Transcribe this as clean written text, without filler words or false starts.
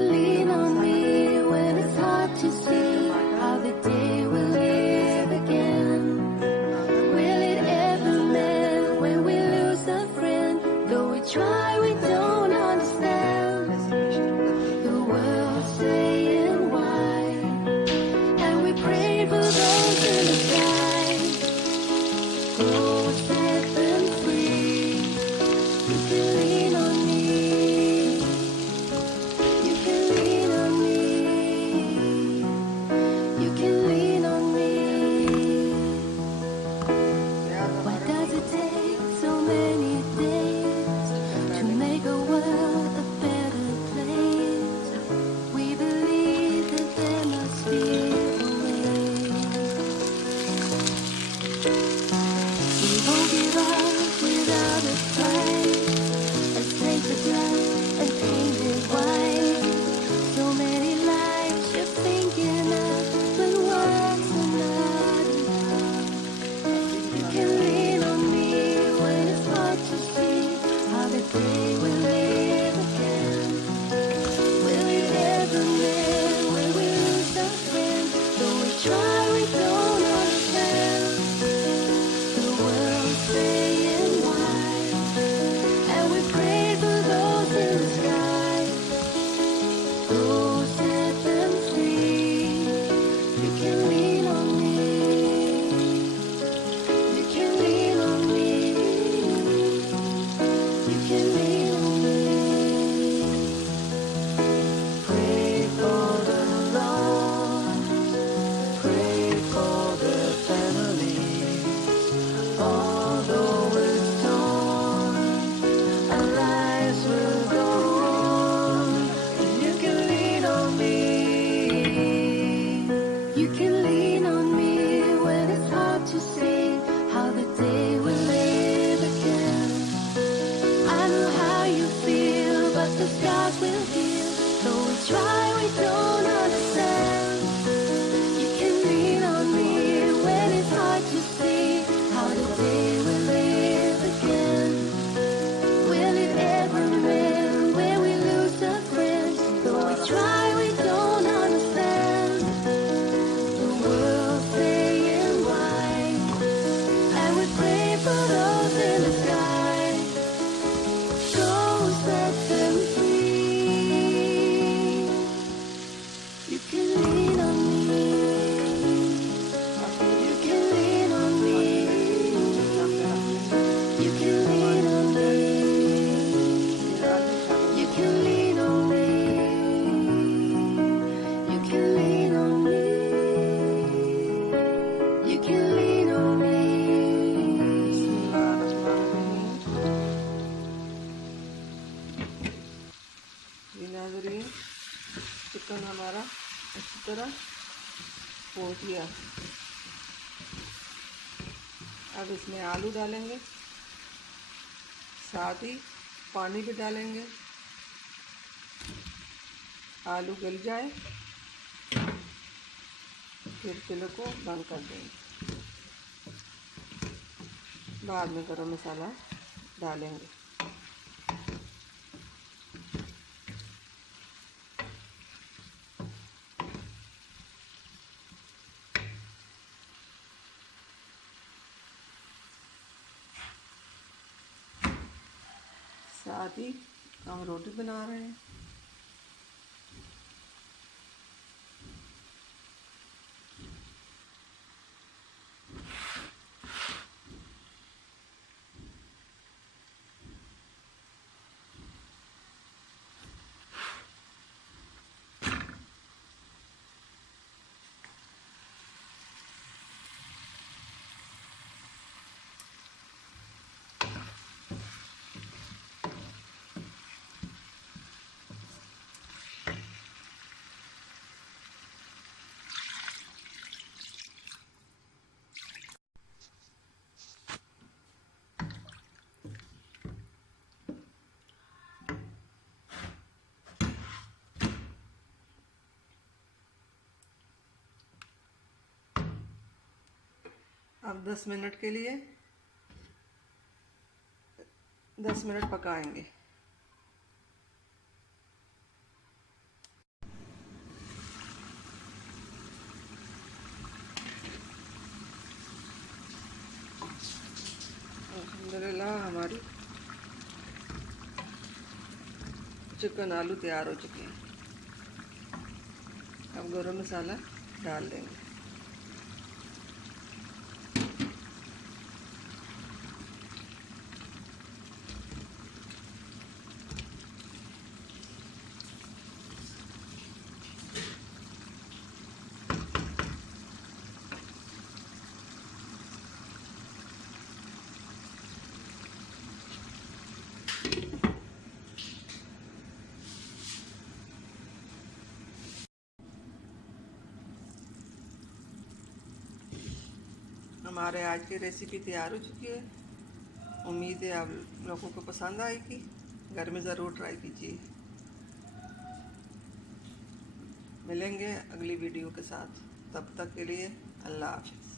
can lean on me when it's hard to see how the day will live again. Will it ever mend when we lose a friend? Though we try, we don't understand. The world's saying why, and we pray for those in the sky. Go set them free. You can lean on me. You can lean on me. You can lean on me. Why does it take so many days to make a world a better place? We believe that there must be a way. We won't give up without a fight. Let's take the blood and paint it white. So many lives you're thinking of, but words are not enough. You can lean on me when it's hard to see how the day will live again. Will it ever mend when we lose a friend? Though we try, we don't understand. The world's saying why, and we pray for those in the sky. Go set them free. You can lean on me. You can lean on me. You can lean on me. Pray for the lost. Pray for the families. Although it's torn, our lives will go on. You can lean on me. You can lean on me when it's hard to see how the day will live again. I know how you feel, but the scars will heal. Though we try, we don't understand. You can lean on me when it's hard to see how the day will live again. Will it ever mend when we lose a friend? Though we try, we don't understand. The world's saying why, and we pray for those in the sky. Go set them free. You can lean on me. You can lean on me. You can lean on me. You can lean on me. You can lean on me. You can lean on me. ये नाज़रीन, chicken हमारा अच्छी तरह पहुँच गया। अब इसमें आलू डालेंगे, साथ ही पानी भी डालेंगे। आलू गल जाए फिर चूल्हे को बंद कर देंगे। बाद में गरम मसाला डालेंगे। साथ ही हम रोटी बना रहे हैं। अब 10 मिनट के लिए 10 मिनट पकाएंगे। चिकन आलू तैयार हो चुके हैं। अब गरम मसाला डाल देंगे। हमारे आज की रेसिपी तैयार हो चुकी है। उम्मीद है आप लोगों को पसंद आएगी। घर में ज़रूर ट्राई कीजिए। मिलेंगे अगली वीडियो के साथ, तब तक के लिए अल्लाह हाफ़िज़।